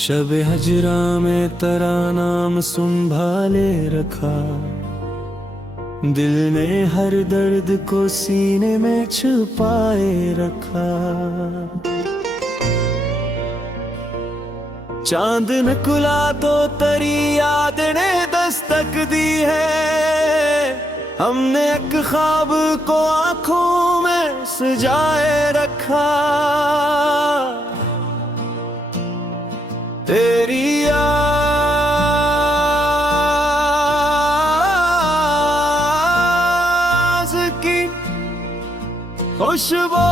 शब हजरा में तेरा नाम संभाले रखा, दिल ने हर दर्द को सीने में छुपाए रखा। चांद निकला तो तेरी याद ने दस्तक दी है, हमने एक ख्वाब को आंखों में सजाए रखा। तेरी की खुशबू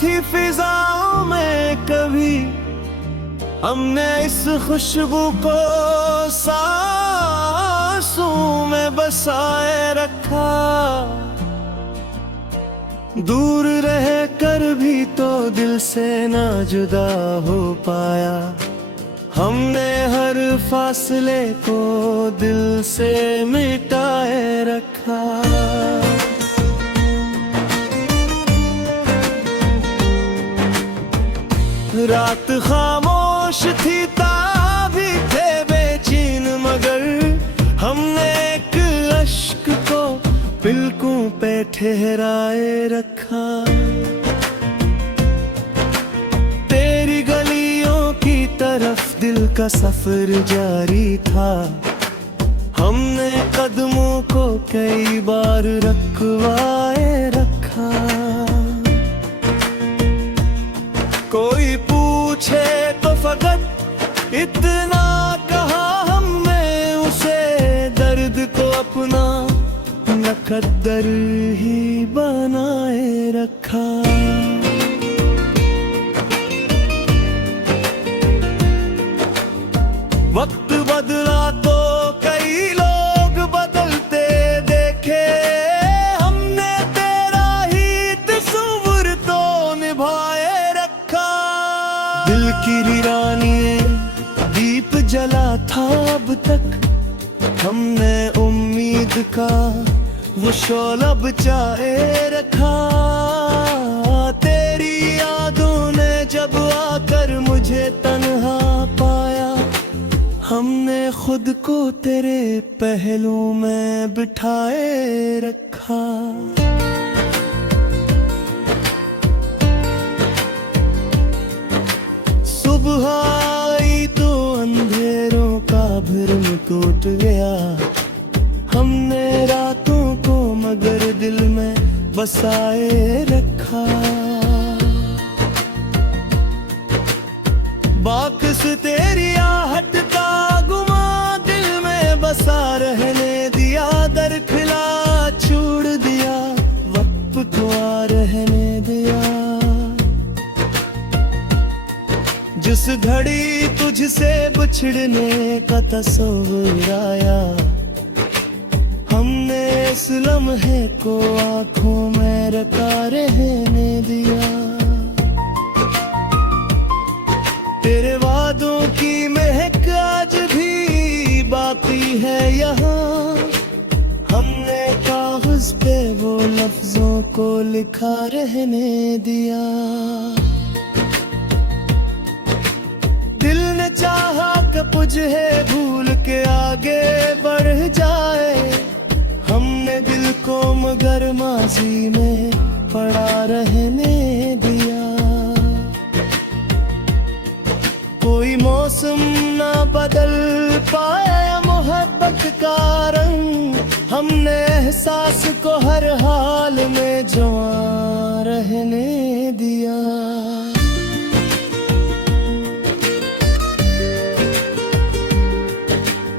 थी फिजाओं में कभी, हमने इस खुशबू को सांसों में बसाए रखा। दूर रह कर भी तो दिल से ना जुदा हो पाया, हमने हर फासले को दिल से मिटाए रखा। रात खामोश थी ताबी थे बेचैन, मगर हमने एक अश्क को पलकों पे ठहराए रखा। तेरी गलियों की तरफ दिल का सफर जारी था, हमने कदमों को कई बार रखवाए रखा। कोई पूछे तो फकत इतना कहा हमने उसे, दर्द को अपना मुकद्दर ही बनाए रखा। वक्त बदला तो कई लोग बदलते देखे, हमने तेरा ही तस्वीर तो निभाए रखा। दिल की वीरानी दीप जला था अब तक, हमने उम्मीद का वो शोला बचाए रखा। तेरी यादों ने जब आकर मुझे तन्हा पाया, हमने खुद को तेरे पहलू में बिठाए रखा। सुबह आई तो अंधेरों का भ्रम टूट गया, हमने रातों को मगर दिल में बसाए रखा। बाकस तेरी आहट का गुमा दिल में बसा रहने दिया, दरखिला छोड़ दिया वक्त को आ रहने दिया। जिस घड़ी तुझसे बिछड़ने का तस्वीर आया, हमने इस लम्हे को आंखों में रखा रहने दिया। तेरे वादों की महक आज भी बाकी है यहाँ, हमने कागज पे वो लफ्जों को लिखा रहने दिया। दिल ने चाहा कि तुझे भूल के आगे बढ़ जाए, हमने दिल को मगर माजी में पड़ा रहने दिया। कोई मौसम ना बदल पाया मोहब्बत का रंग, हमने एहसास को हर हाल में जवां रहने दिया।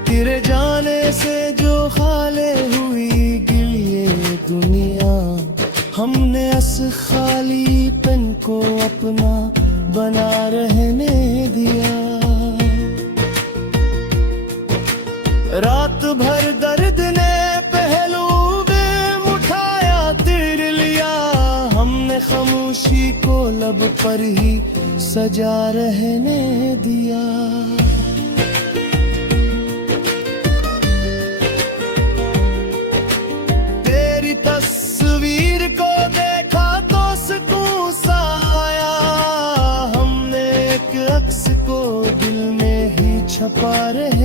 तेरे जाने से जो खाले हुई गिलिए दुनिया, हमने इस खालीपन को अपना बना रहने दिया। रात भर दर्द ने पहलू में उठाया तिर लिया, हमने खामोशी को लब पर ही सजा रहने दिया। तस्वीर को देखा तो सुकून सा आया, हमने एक अक्स को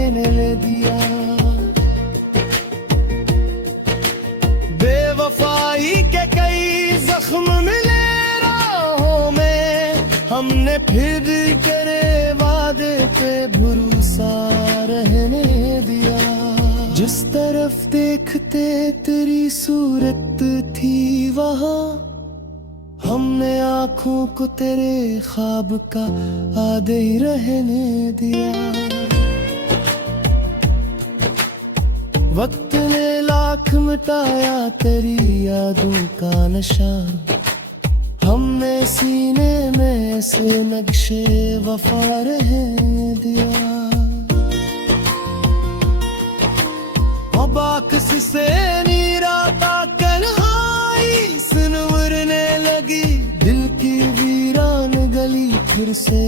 रहने दिया। बेवफाई के कई जख्म मिले राहों में, हमने फिर करे वादे पे भरोसा रहने दिया। जिस तरफ देखते तेरी सूरत थी वहाँ, हमने आँखों को तेरे ख्वाब का आधे ही रहने दिया। वक्त ने लाख मिटाया तेरी यादों का नशा, हमने सीने में से नक्शे वफा रहने दिया। बाकस से नीराता कन्हाई सुनवरने लगी, दिल की वीरान गली फिर से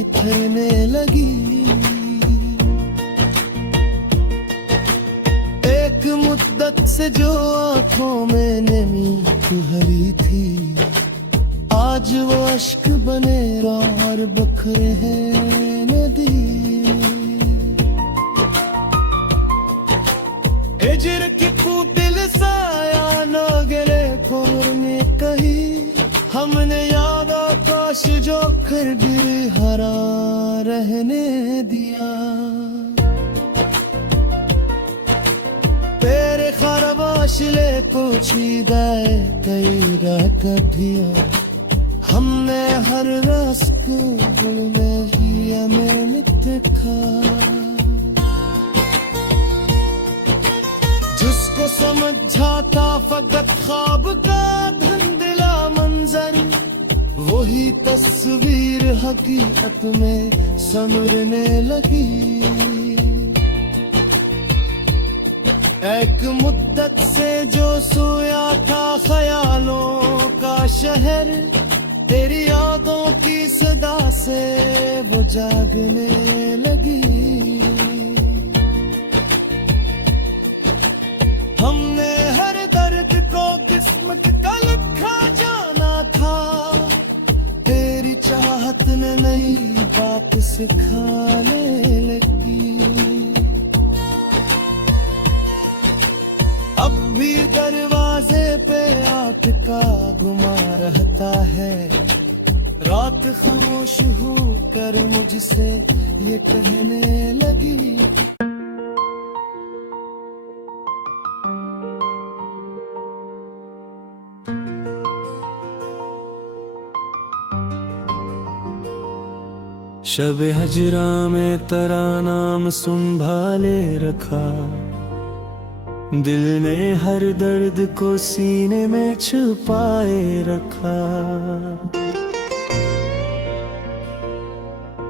इथरने लगी। एक मुद्दत से जो आंखों में नमी उभरी थी, आज वो अश्क बने और बखरे हैं नदी। हिजर की दिल साया न गिरे कोर में कही, हमने याद आकाश जो कर गिर हरा रहने दिया। तेरे खरवाशिले पोछीदा कई रात भी, हमने हर रास्ते में ही अमृत खा। जिसको समझाता फकत ख्वाब का धुंधला मंजर, वही तस्वीर हकीकत में संवरने लगी। एक मुद्दत से जो सोया था ख्यालों का शहर, तेरी यादों की सदा से वो जागने लगी। हमने हर दर्द को किस्मत का लिखा जाना था, तेरी चाहत ने नई बात सिखाने लगी। अब भी दरवाजे पे अटका गुमा रहता है, रात खामोश हो कर मुझसे ये कहने लगी। शब हजरा में तेरा नाम संभाले रखा, दिल ने हर दर्द को सीने में छुपाए रखा।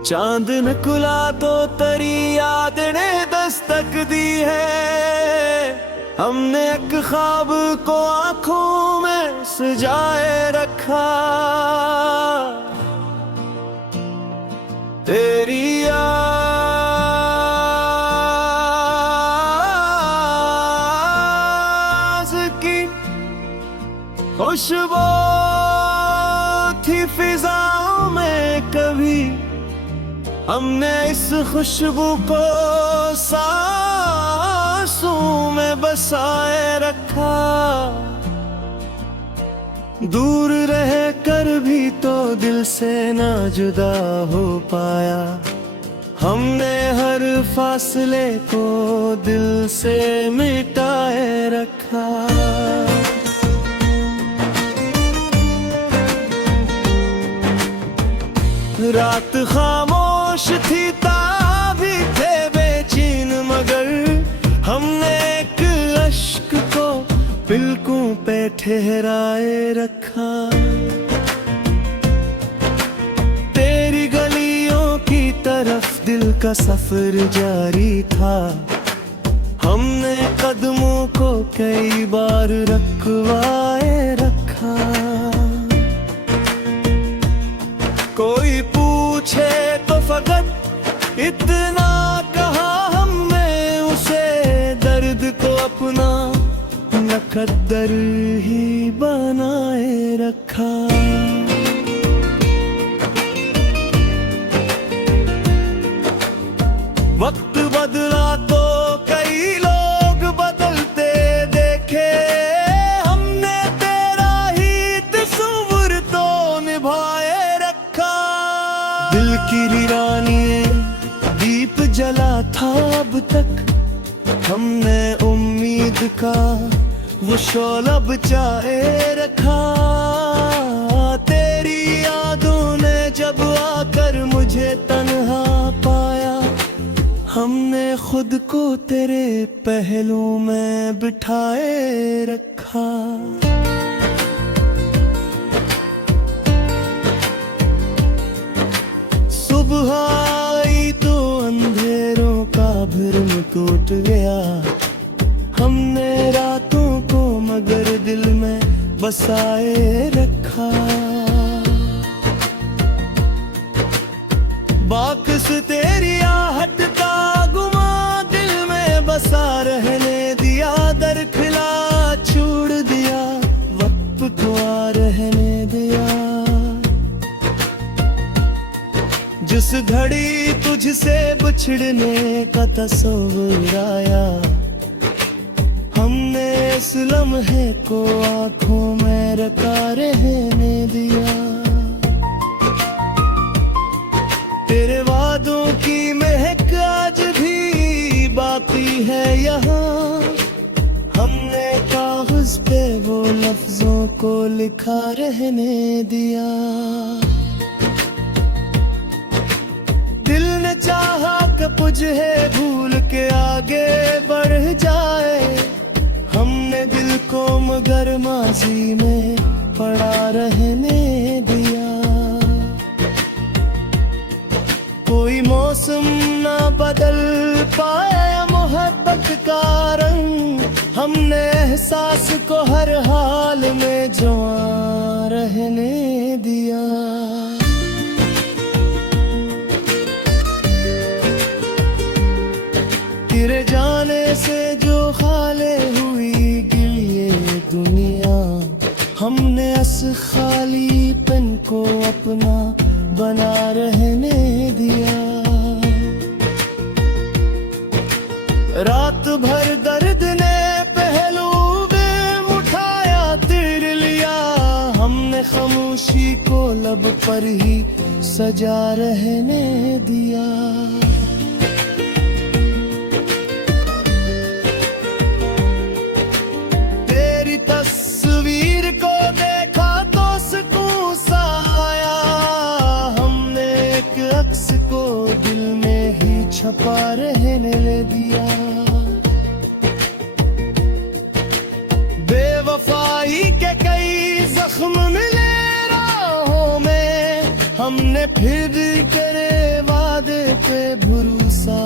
चांद निकला तो तेरी याद ने दस्तक दी है, हमने एक ख्वाब को आंखों में सजाए रखा। तेरी खुशबू थी फिजाओं में कभी, हमने इस खुशबू को सांसों में बसाए रखा। दूर रह कर भी तो दिल से ना जुदा हो पाया, हमने हर फासले को दिल से मिटाए रखा। रात खामोश थी ताबी थे बेचैन, मगर हमने एक अश्क को पलकों पे ठहराए रखा। तेरी गलियों की तरफ दिल का सफर जारी था, हमने कदमों को कई बार रखवाए रखा। कोई पूछे तो फकत इतना कहा हमने उसे, दर्द को अपना मुकद्दर ही बनाए रखा। वक्त बदला तो कई लोग बदलते देखे, हमने तेरा ही तस्वीर तो निभाए रखा। दिल की वीरानी दीप जला था अब तक, हमने उम्मीद का वो शोला बचाए रखा। तेरी यादों ने जब आकर मुझे तन्हा पाया, हमने खुद को तेरे पहलू में बिठाए रखा। सुबह आई तो अंधेरों का भ्रम टूट गया, हमने रातों को मगर दिल में बसाए रखा। बाकस तेरी आहट का गुमा दिल में बसा रहने दिया, दर खिला छोड़ दिया, वक्त को आ रहने दिया। जिस घड़ी तुझसे बिछड़ने का तस्वीर आया, हमने इस लम्हे को आंखों में रखा रहने दिया। तेरे वादों की महक आज भी बाकी है यहाँ, हमने कागज पे वो लफ्जों को लिखा रहने दिया। दिल ने चाहा कि तुझे भूल के आगे बढ़ जाए, हमने दिल को मगर माजी में पड़ा रहने दिया। कोई मौसम ना बदल पाया मोहब्बत का रंग, हमने एहसास को हर हाल में जवां रहने दिया। तेरे जाने से जो खाले हुई गिलिए दुनिया, हमने इस खालीपन को अपना बना रहने दिया। रात भर दर्द ने पहलू में उठाया तिर लिया, हमने खामोशी को लब पर ही सजा रहने दिया। तस्वीर को देखा तो सुकून सा आया, हमने एक अक्स को दिल में ही छपा रहने दिया। बेवफाई के कई जख्म मिले राहों में, हमने फिर करे वादे पे भरोसा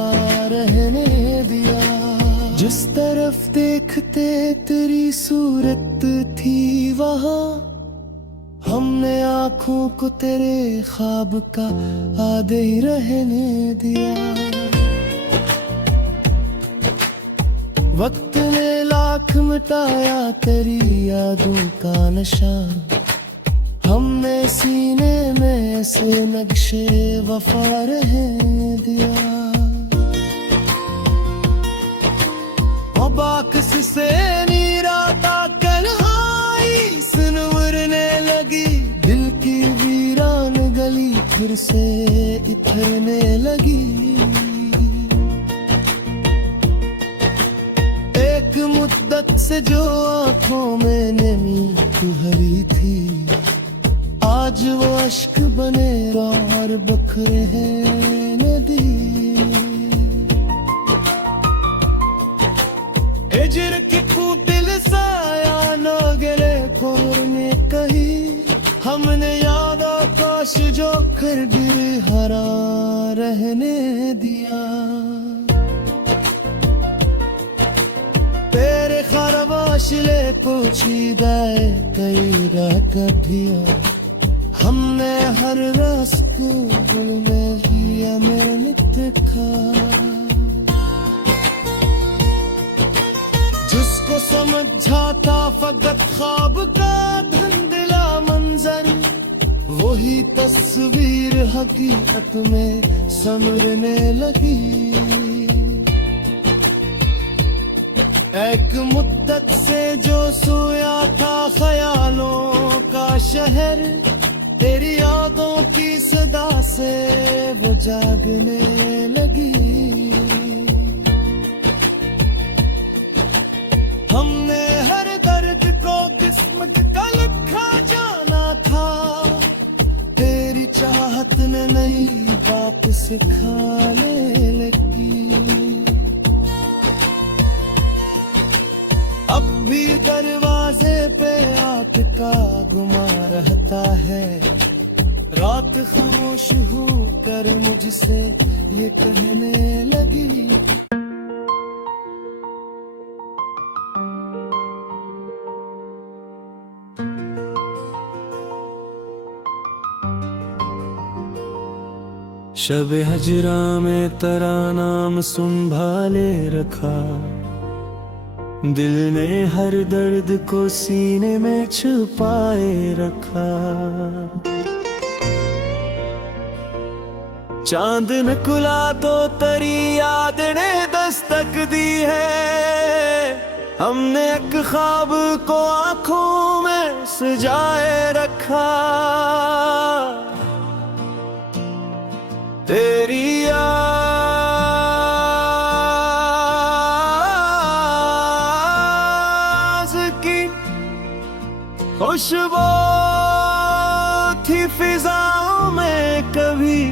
रहने दिया। जिस तरफ देखते तेरी सूरत थी वहाँ, हमने आँखों को तेरे ख्वाब का आधे ही रहने दिया। वक्त ने लाख मिटाया तेरी यादों का नशा, हमने सीने में ऐसे नक्शे वफा रहने दिया। बाकस से नीराता कन्हाई सुनवरने लगी, दिल की वीरान गली फिर से इथरने लगी। एक मुद्दत से जो आंखों में नमी तुहरी थी, आज वो अश्क बने और बखरे हैं नदी। हिजर की दिल साया न गिरे खोर ने कही, हमने याद आकाश जो कर गिर हरा रहने दिया। तेरे खरबाशले पोछीदा कई रात दिया, हमने हर रास्ते दिल में ही अमृत देखा। जिसको समझा था फकत ख्वाब का धुंधला मंजर, वही तस्वीर हकीकत में संवरने लगी। एक मुद्दत से जो सोया था ख्यालों का शहर, तेरी यादों की सदा से वो जागने लगी। हमने हर दर्द को किस्मत का लिखा जाना था, तेरी चाहत ने नई बात सिखाने लगी। अब भी दरवाजे पे आपका गुमा रहता है, रात खामोश हो कर मुझसे ये कहने लगी। शब हजरा में तेरा नाम संभाले रखा, दिल ने हर दर्द को सीने में छुपाए रखा। चांद निकला तो तेरी याद ने दस्तक दी है, हमने एक ख्वाब को आंखों में सजाए रखा। तेरी खुशबू थी फिजाओं में कभी,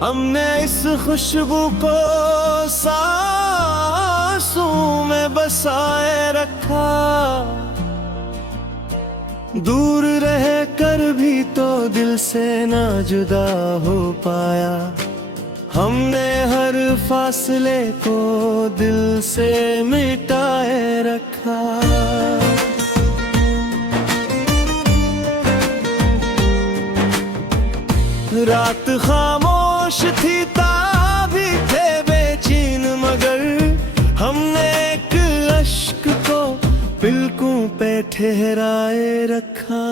हमने इस खुशबू को सांसों में बसाए रखा। दूर रह कर भी तो दिल से ना जुदा हो पाया, हमने हर फासले को दिल से मिटाए रखा। रात खामोश थी ताबी थे बेचैन, मगर हमने एक अश्क को पलकों पे ठहराए रखा।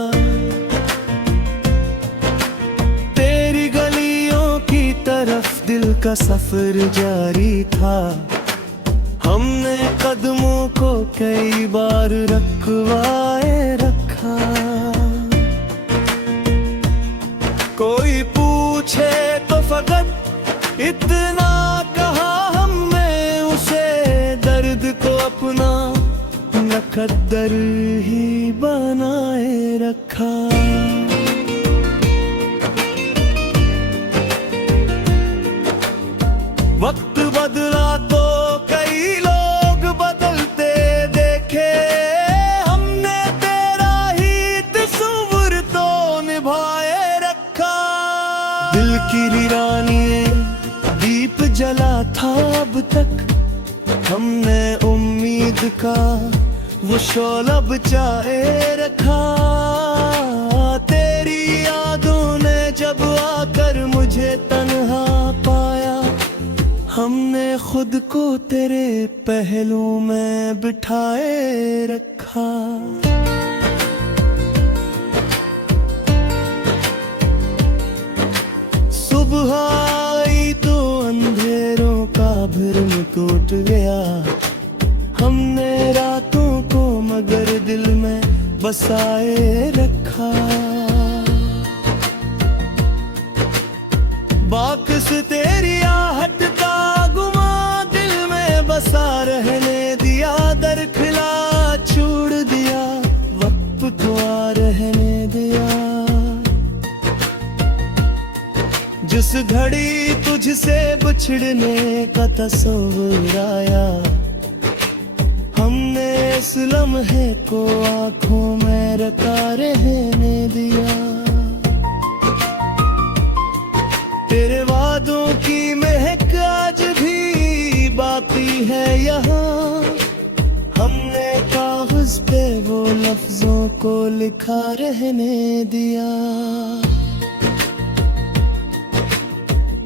तेरी गलियों की तरफ दिल का सफर जारी था, हमने कदमों को कई बार रखवाए रखा। कोई पूछे तो फकत इतना कहा हमने उसे, दर्द को अपना मुकद्दर ही बनाए रखा। वक्त बदला तो कई लोग बदलते देखे, हमने तेरा ही तस्वीर तो निभाए। दिल की वीरानी दीप जला था अब तक, हमने उम्मीद का वो शोला बचाए रखा। तेरी यादों ने जब आकर मुझे तन्हा पाया, हमने खुद को तेरे पहलू में बिठाए रखा। सुबह आई तो अंधेरों का भ्रम टूट गया, हमने रातों को मगर दिल में बसाए रखा। बाकस तेरी आहट का गुमा दिल में बसा रहने दिया, दरखिला छोड़ दिया वक्त को आ रहने दिया। जिस घड़ी तुझसे बिछड़ने का तस्वीर आया, हमने इस लम्हे को आंखों में रखा रहने दिया। तेरे वादों की महक आज भी बाकी है यहाँ, हमने कागज पे वो लफ्जों को लिखा रहने दिया।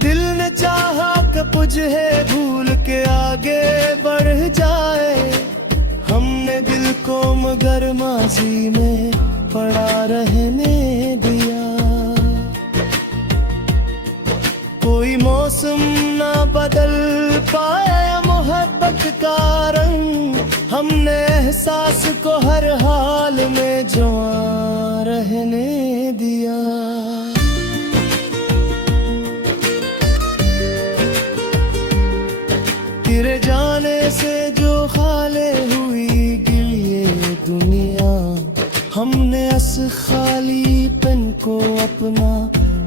दिल ने चाहा कि तुझे भूल के आगे बढ़ जाए, हमने दिल को मगर माजी में पड़ा रहने दिया। कोई मौसम ना बदल पाया मोहब्बत का रंग, हमने एहसास को हर हाल में जवां रहने दिया। तेरे जाने से जो खाले हुई गिल ये दुनिया, हमने अस खालीपन को अपना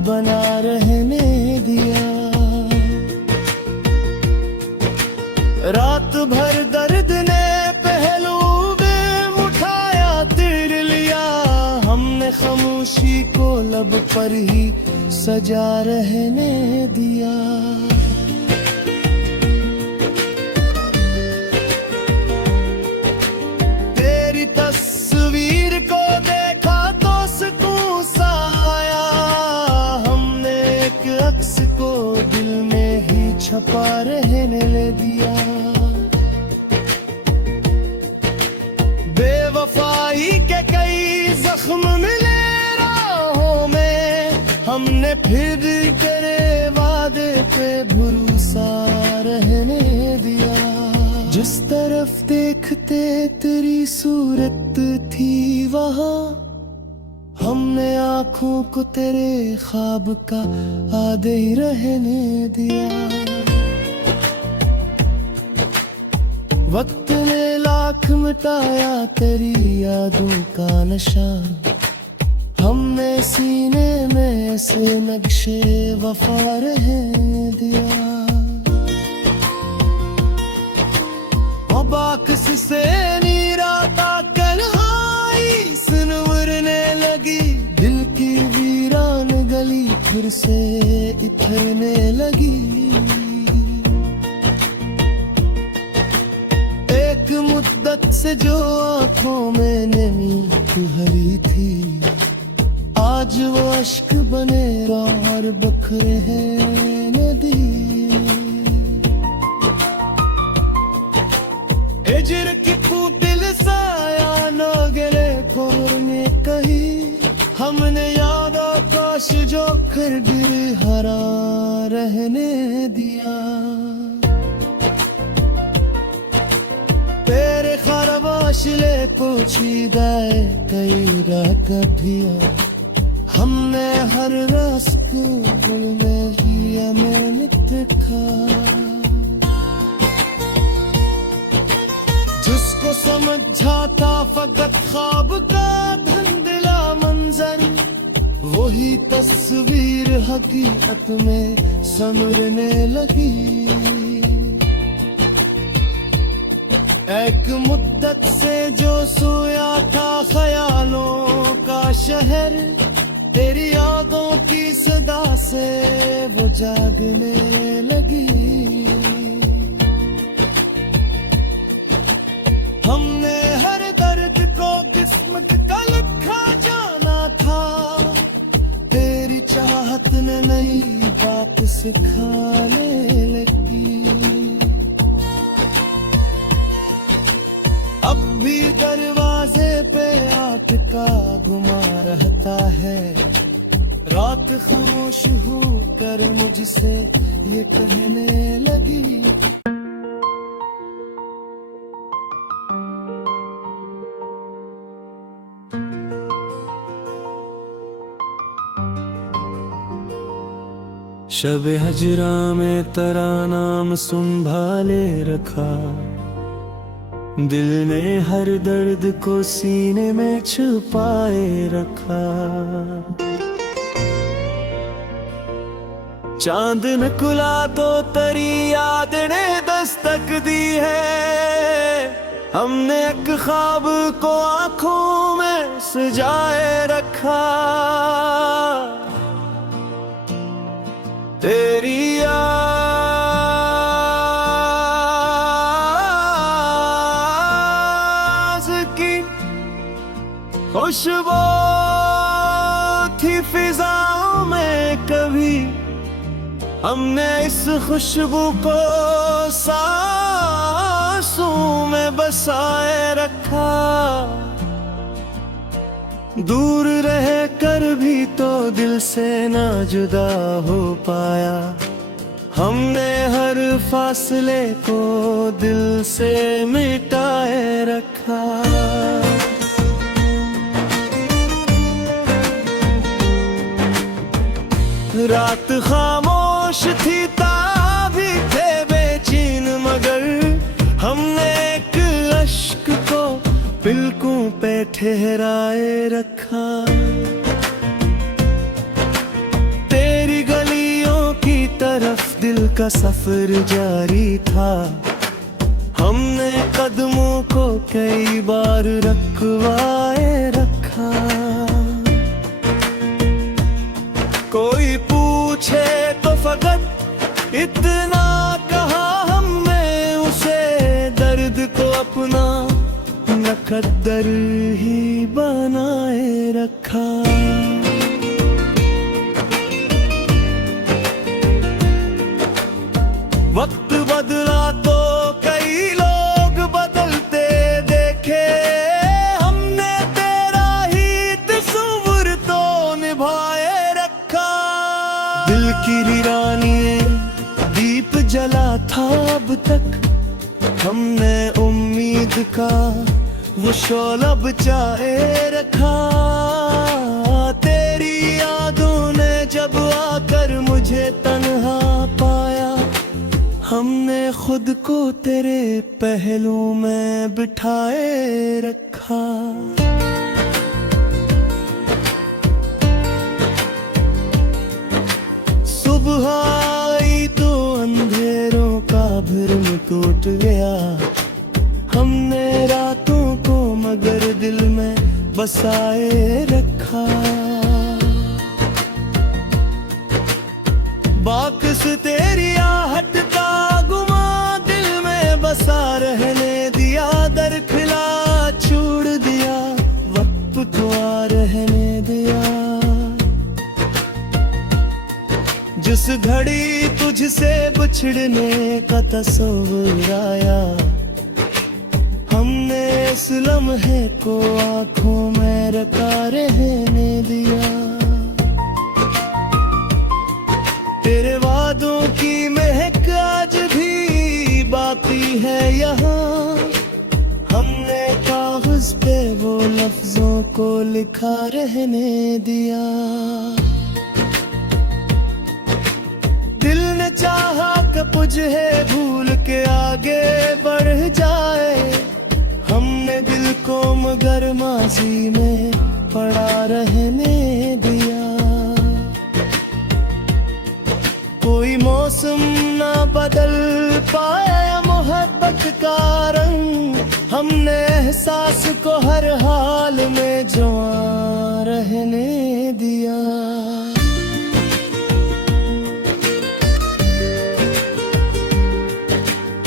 बना रहने दिया। रात भर दर्द ने पहलू में उठाया तिर लिया, हमने खामोशी को लब पर ही सजा रहने दिया। तेरी तस्वीर को देखा तो सुकून सा आया, हमने एक अक्स को दिल में ही छपा रहने ले दिया। बेवफाई के कई जख्म मिले राहों में, हमने फिर तेरे वादे पे भरोसा रहने दिया। जिस तरफ देखते तेरी सूरत थी वहाँ, हमने आँखों को तेरे ख्वाब का आधे ही रहने दिया। वक्त ने लाख मिटाया तेरी यादों का नशा, हमने सीने में ऐसे नक्शे वफा रहने दिया। बाकस से नीराता कन्हाई सुनवरने लगी, दिल की वीरान गली फिर से इथरने लगी। एक मुद्दत से जो आंखों में नमी भरी थी, आज वो अश्क बने और बखरे हैं नदी। हिजर की दिल साया न गिरे खोरने कही, हमने याद आकाश जो कर गिर हरा रहने दिया। तेरे खरवाशले पोछीदाए कई रात कभिया, हमने हर रास्ते गुल में ही अमृत खा। जिसको समझा था फकत ख्वाब का धुंधला मंजर, वही तस्वीर हकीकत में संवरने लगी। एक मुद्दत से जो सोया था ख्यालों का शहर, तेरी यादों की सदा से वो जागने लगी। हमने हर दर्द को किस्मत का लिखा जाना था, तेरी चाहत ने नई बात सिखाने लगी। अब भी दरवाजे पे आटका घुमा रहता है, रात खामोश हो कर मुझसे ये कहने लगी। शब हजरा में तेरा नाम संभाले रखा, दिल ने हर दर्द को सीने में छुपाए रखा। चांद निकला तो तेरी याद ने दस्तक दी है, हमने एक ख्वाब को आंखों में सजाए रखा। तेरी खुशबू थी फिजाओं में कभी, हमने इस खुशबू को सांसों में बसाए रखा। दूर रह कर भी तो दिल से ना जुदा हो पाया, हमने हर फासले को दिल से मिटाए रखा। रात खामोश थी, ताबी थे बेचैन, मगर हमने एक अश्क को पलकों पे ठहराए रखा। तेरी गलियों की तरफ दिल का सफर जारी था, हमने कदमों को कई बार रखवाए रखा। कोई पूछे तो फकत इतना कहा हमने उसे, दर्द को अपना मुकद्दर ही बनाए रखा। वक्त बदला तो कई लोग बदलते देखे, हमने तेरा ही तस्वीर तो निभाए रखा। दिल की वीरानी दीप जला था अब तक, हमने उम्मीद का वो शोला बचाए रखा। तेरी यादों ने जब आकर मुझे तन्हा पाया, हमने खुद को तेरे पहलू में बिठाए रखा। सुबह आई तो अंधेरों का भ्रम टूट गया, हमने रातों को मगर दिल में बसाए रखा। बाकस तेरी आहट का गुमा दिल में बसा रहने दिया, दर खिला छोड़ दिया, वक्त तो आ रहने दिया। जिस घड़ी तुझसे बिछड़ने का तस्वीर आया, हमने इस लम्हे को आंखों में रखा रहने दिया। तेरे वादों की महक आज भी बाकी है यहाँ, हमने कागज पे वो लफ्जों को लिखा रहने दिया। दिल ने चाहा कि तुझे भूल के आगे बढ़ जाए, हमने दिल को मगर माजी में पड़ा रहने दिया। कोई मौसम ना बदल पाया मोहब्बत का रंग, हमने एहसास को हर हाल में जवां रहने दिया।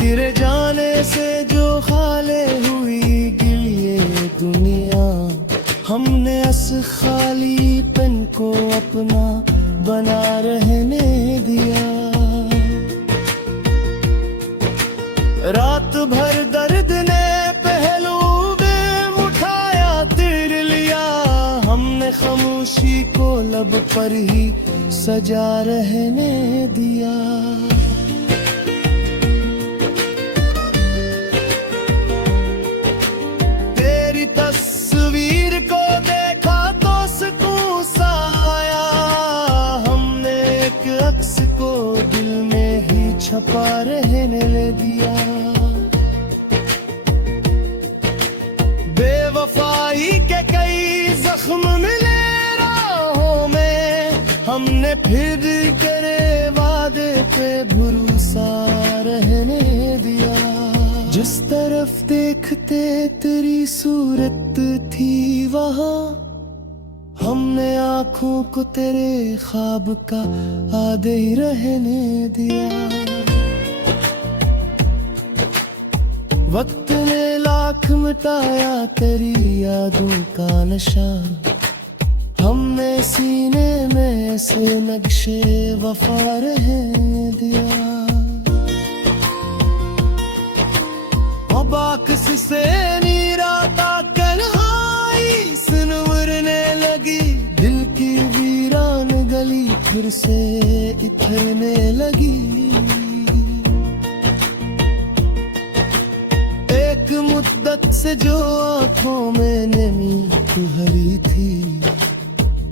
गिर जाने से जो खाले हुई गिलिए दुनिया, हमने इस खालीपन को अपना बना रहने दिया। रात भर दर्द ने पहलू में उठाया तिर लिया, हमने खामोशी को लब पर ही सजा रहने दिया। तस्वीर को देखा तो सुकून सा आया, हमने एक अक्स को दिल में ही छपा रहने दिया। बेवफाई के कई जख्म मिले राहों में, हमने फिर करे वादे पे भरोसा रहने दिया। जिस तरफ देखते तेरी सूरत थी वहाँ, हमने आँखों को तेरे ख्वाब का आधे ही रहने दिया। वक्त ने लाख मिटाया तेरी यादों का निशान, हमने सीने में ऐसे नक्शे वफा रहने दिया। बाकस से नीरा तन्हाई सुनवरने लगी, दिल की वीरान गली फिर से इथरने लगी। एक मुद्दत मोहब्बत से जो आंखों में नमी तू भरी थी,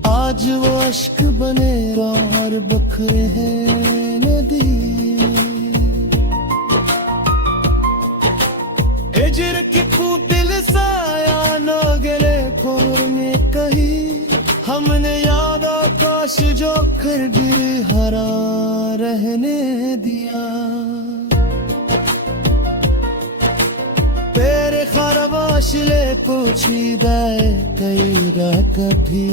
आज वो अश्क बने और बखरे हैं नदी। हिजर की खूब दिल साया न गले खोर में कही, हमने याद आकाश जो कर गिर हरा रहने दिया। तेरे खरवाश ले पूछी दाए कई रात भी